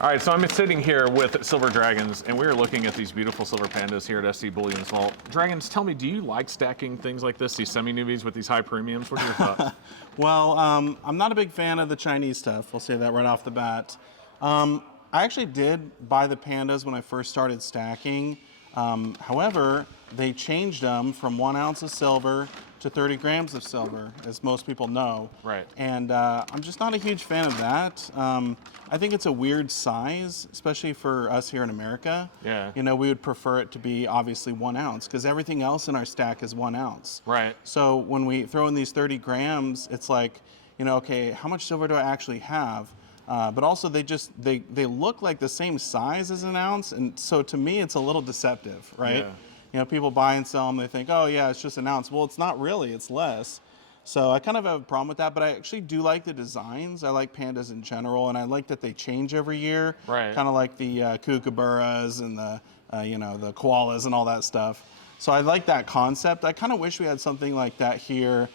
All right, so I'm sitting here with Silver Dragons, and we're looking at these beautiful silver pandas here at SD Bullion's vault. Dragons, tell me, do you like stacking things like this, these semi-newbies with these high premiums? What are your thoughts? Well, I'm not a big fan of the Chinese stuff. We'll say that right off the bat. I actually did buy the pandas when I first started stacking. However, they changed them from 1 ounce of silver to 30 grams of silver, as most people know. Right. And I'm just not a huge fan of that. I think it's a weird size, especially for us here in America. Yeah. You know, we would prefer it to be obviously 1 ounce because everything else in our stack is 1 ounce. Right. So when we throw in these 30 grams, it's like, you know, okay, how much silver do I actually have? But also they look like the same size as 1 ounce, and so to me it's a little deceptive, right? Yeah. You know, people buy and sell them, they think, oh yeah, it's just 1 ounce. Well, it's not really, it's less. So I kind of have a problem with that, but I actually do like the designs. I like pandas in general, and I like that they change every year. Right. Kind of like the kookaburras and the, you know, the koalas and all that stuff. So I like that concept. I kind of wish we had something like that here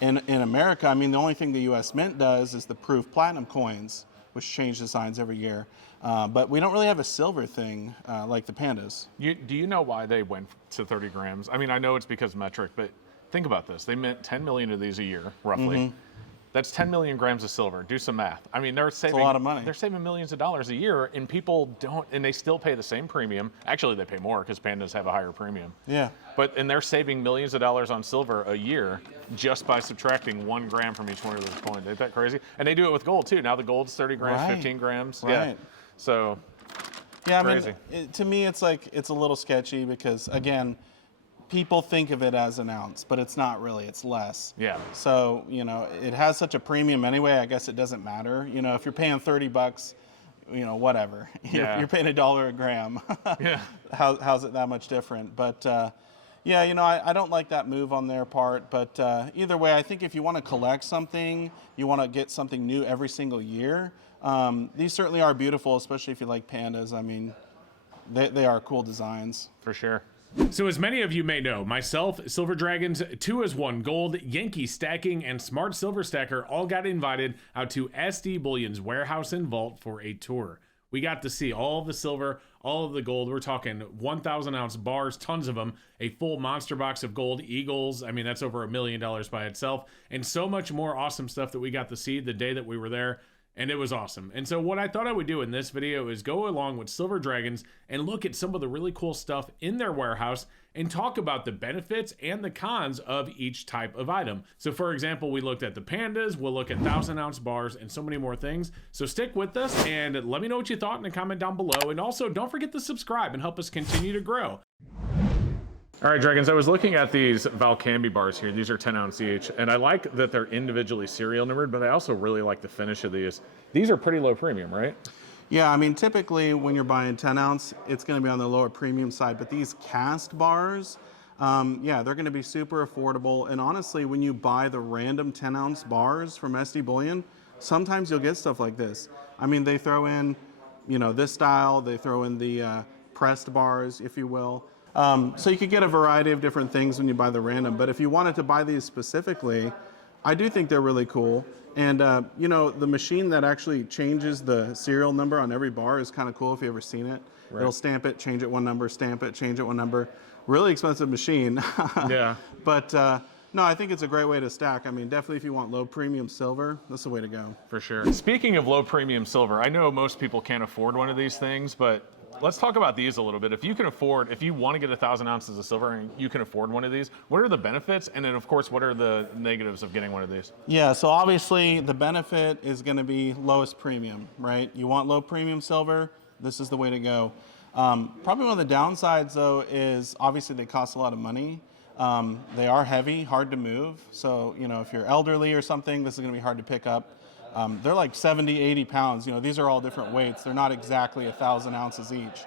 in America. I mean, the only thing the US Mint does is the proof platinum coins, which change designs every year. But we don't really have a silver thing like the pandas. Do you know why they went to 30 grams? I mean, I know it's because metric, but think about this. They mint 10 million of these a year, roughly. Mm-hmm. That's 10 million grams of silver. Do some math. I mean, they're saving a lot of money. They're saving millions of dollars a year, and people don't, and they still pay the same premium. Actually, they pay more because pandas have a higher premium. Yeah. And they're saving millions of dollars on silver a year just by subtracting 1 gram from each one of those coins. Ain't that crazy? And they do it with gold too. Now the gold's 30 grams, Right. 15 grams. Right. Yeah. So. Yeah, I crazy. mean, to me, it's like, it's a little sketchy because, again, people think of it as 1 ounce, but it's not really, it's less. Yeah. So, you know, it has such a premium anyway, I guess it doesn't matter. You know, if you're paying 30 bucks, you know, whatever. Yeah. You're paying $1 a gram. Yeah. How's it that much different? But, yeah, you know, I don't like that move on their part, but either way, I think if you want to collect something, you want to get something new every single year, these certainly are beautiful, especially if you like pandas. I mean, they are cool designs. For sure. So as many of you may know, myself, Silver Dragons, 2is1 Gold, Yankee Stacking, and Smart Silver Stacker all got invited out to SD Bullion's warehouse and vault for a tour. We got to see all of the silver, all of the gold. We're talking 1,000 ounce bars, tons of them, a full monster box of gold eagles. I mean, that's over $1 million by itself, and so much more awesome stuff that we got to see the day that we were there. And it was awesome. And so what I thought I would do in this video is go along with Silver Dragons and look at some of the really cool stuff in their warehouse and talk about the benefits and the cons of each type of item. So for example, we looked at the pandas, we'll look at 1,000 ounce bars and so many more things. So stick with us and let me know what you thought in a comment down below. And also don't forget to subscribe and help us continue to grow. All right, Dragons, I was looking at these Valcambi bars here. These are 10 ounce each, and I like that they're individually serial numbered, but I also really like the finish of these. These are pretty low premium, right? Yeah, I mean, typically when you're buying 10 ounce, it's going to be on the lower premium side, but these cast bars, yeah, they're going to be super affordable. And honestly, when you buy the random 10 ounce bars from SD Bullion, sometimes you'll get stuff like this. I mean, they throw in, you know, this style, they throw in the pressed bars, if you will. So you could get a variety of different things when you buy the random, but if you wanted to buy these specifically, I do think they're really cool. And you know, the machine that actually changes the serial number on every bar is kind of cool if you've ever seen it. Right. It'll stamp it, change it 1 number, stamp it, change it 1 number. Really expensive machine. Yeah. But no, I think it's a great way to stack. I mean, definitely if you want low premium silver, that's the way to go. For sure. Speaking of low premium silver, I know most people can't afford one of these things, but let's talk about these a little bit. If you want to get 1,000 ounces of silver and you can afford one of these, what are the benefits? And then of course, what are the negatives of getting one of these? Yeah, so obviously the benefit is going to be lowest premium, right? You want low premium silver, this is the way to go. Probably one of the downsides though is obviously they cost a lot of money. They are heavy, hard to move. So, you know, if you're elderly or something, this is going to be hard to pick up. They're like 70, 80 pounds. You know, these are all different weights. They're not exactly 1,000 ounces each.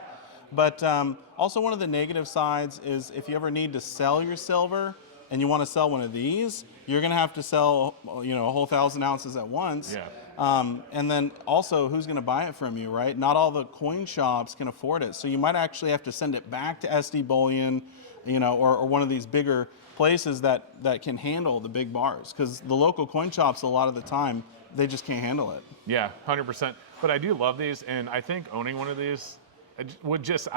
But also one of the negative sides is if you ever need to sell your silver and you want to sell one of these, you're going to have to sell, you know, a whole 1,000 ounces at once. Yeah. And then also, who's going to buy it from you, right? Not all the coin shops can afford it. So you might actually have to send it back to SD Bullion, you know, or one of these bigger places that can handle the big bars. Because the local coin shops, a lot of the time, they just can't handle it. Yeah, 100%. But I do love these, and I think owning one of these would just,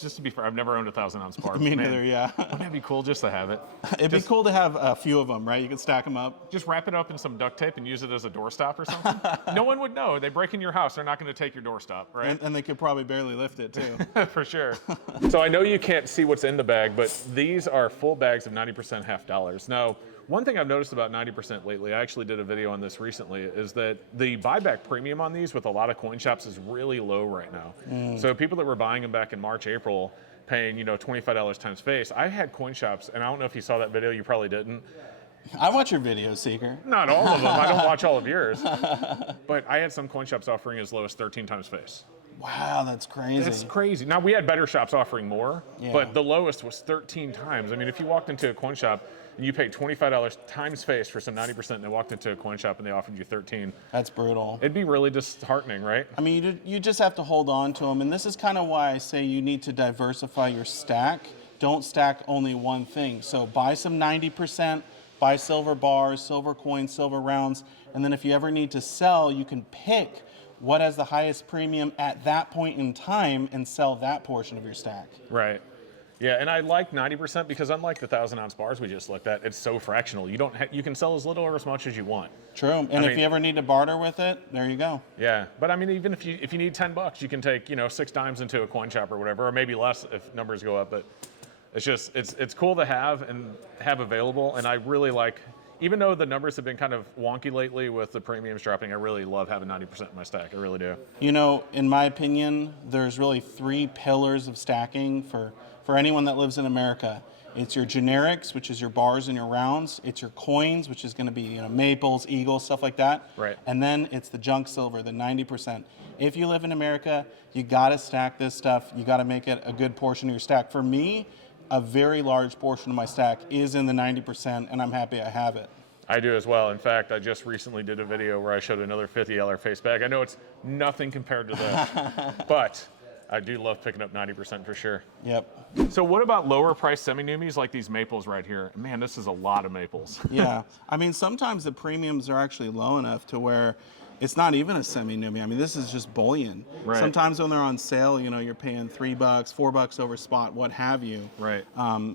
just to be fair, I've never owned a 1,000-ounce bar. Me Man, neither, yeah. Wouldn't that be cool just to have it? It'd be cool to have a few of them, right? You could stack them up. Just wrap it up in some duct tape and use it as a doorstop or something. No one would know. They break in your house, they're not going to take your doorstop, right? And they could probably barely lift it too. For sure. So I know you can't see what's in the bag, but these are full bags of 90% half dollars. Now, one thing I've noticed about 90% lately, I actually did a video on this recently, is that the buyback premium on these with a lot of coin shops is really low right now. So people that were buying them back in March, April, paying, $25 times face, I had coin shops, and I don't know if you saw that video, you probably didn't. I watch your videos, Seeker. Not all of them, I don't watch all of yours. But I had some coin shops offering as low as 13 times face. Wow, that's crazy. That's crazy. Now, we had better shops offering more, Yeah. but the lowest was 13 times. I mean, if you walked into a coin shop and you paid $25 times face for some 90% and they walked into a coin shop and they offered you 13, That's brutal. it'd be really disheartening, right? I mean, you just have to hold on to them. And this is kind of why I say you need to diversify your stack. Don't stack only one thing. So buy some 90%, buy silver bars, silver coins, silver rounds. And then if you ever need to sell, you can pick what has the highest premium at that point in time and sell that portion of your stack. Right. Yeah, and I like 90% because unlike the 1,000-ounce bars we just looked at, it's so fractional. You can sell as little or as much as you want. True. And if you ever need to barter with it, there you go. Yeah, but I mean, even if you need $10, you can take 6 dimes into a coin shop or whatever, or maybe less if numbers go up. But it's just it's cool to have and have available, and I really like. Even though the numbers have been kind of wonky lately with the premiums dropping, I really love having 90% in my stack. I really do. In my opinion, there's really 3 pillars of stacking for anyone that lives in America. It's your generics, which is your bars and your rounds. It's your coins, which is going to be maples, eagles, stuff like that. Right. And then it's the junk silver, the 90%. If you live in America, you got to stack this stuff. You got to make it a good portion of your stack. For me, a very large portion of my stack is in the 90%, and I'm happy I have it. I do as well. In fact, I just recently did a video where I showed another $50 face bag. I know it's nothing compared to this, but I do love picking up 90% for sure. Yep. So what about lower price semi-numies like these maples right here? Man, this is a lot of maples. Yeah. I mean, sometimes the premiums are actually low enough to where it's not even a semi-numi. I mean, this is just bullion. Right. Sometimes when they're on sale, you're paying $3, $4 over spot, what have you. Right.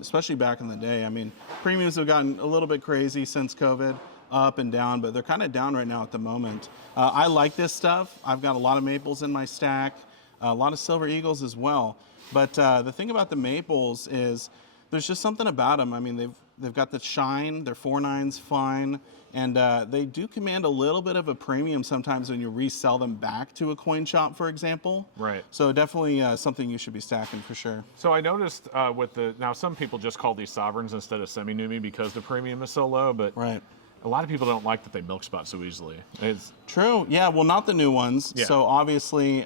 Especially back in the day. I mean, premiums have gotten a little bit crazy since COVID, up and down, but they're kind of down right now at the moment. I like this stuff. I've got a lot of maples in my stack, a lot of silver eagles as well. But the thing about the maples is there's just something about them. I mean, they've got the shine, they're 4.9s fine, and they do command a little bit of a premium sometimes when you resell them back to a coin shop, for example. Right. So definitely something you should be stacking for sure. So I noticed now some people just call these sovereigns instead of semi-numi because the premium is so low, but Right. a lot of people don't like that they milk spot so easily. It's True. Yeah. Well, not the new ones. Yeah. So obviously,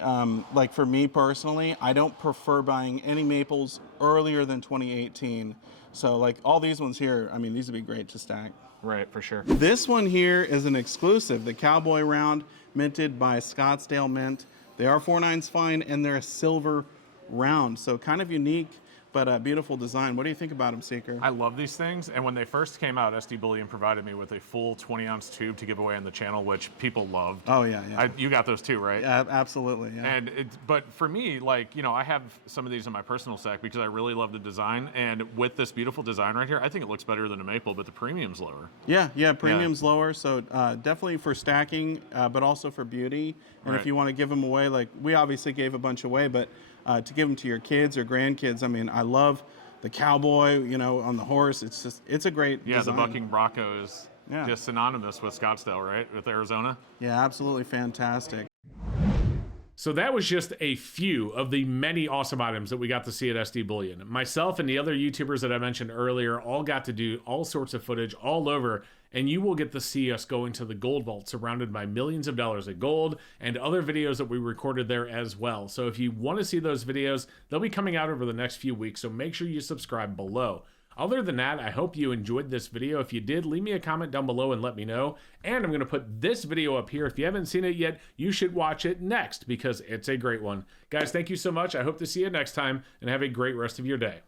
like for me personally, I don't prefer buying any maples earlier than 2018. So like all these ones here, I mean, these would be great to stack. right, for sure. This one here is an exclusive, the Cowboy Round, minted by Scottsdale Mint. They are 4.9s fine, and they're a silver round. So kind of unique, but a beautiful design. What do you think about them, Seeker? I love these things, and when they first came out, SD Bullion provided me with a full 20-ounce tube to give away on the channel, which people loved. Oh, yeah, yeah. You got those too, right? Yeah, absolutely, yeah. And but for me, I have some of these in my personal stack because I really love the design. And with this beautiful design right here, I think it looks better than a maple, but the premium's lower. Yeah, premium's lower, so definitely for stacking, but also for beauty. And if Right. you want to give them away, like we obviously gave a bunch away, but to give them to your kids or grandkids, I mean, I love the cowboy, on the horse. It's a great Yeah, design. the bucking Bronco is Yeah. just synonymous with Scottsdale, right? With Arizona. Yeah, absolutely fantastic. So that was just a few of the many awesome items that we got to see at SD Bullion. Myself and the other YouTubers that I mentioned earlier all got to do all sorts of footage all over, and you will get to see us go into the gold vault surrounded by millions of dollars of gold and other videos that we recorded there as well. So if you want to see those videos, they'll be coming out over the next few weeks, so make sure you subscribe below. Other than that, I hope you enjoyed this video. If you did, leave me a comment down below and let me know. And I'm going to put this video up here. If you haven't seen it yet, you should watch it next because it's a great one. Guys, thank you so much. I hope to see you next time and have a great rest of your day.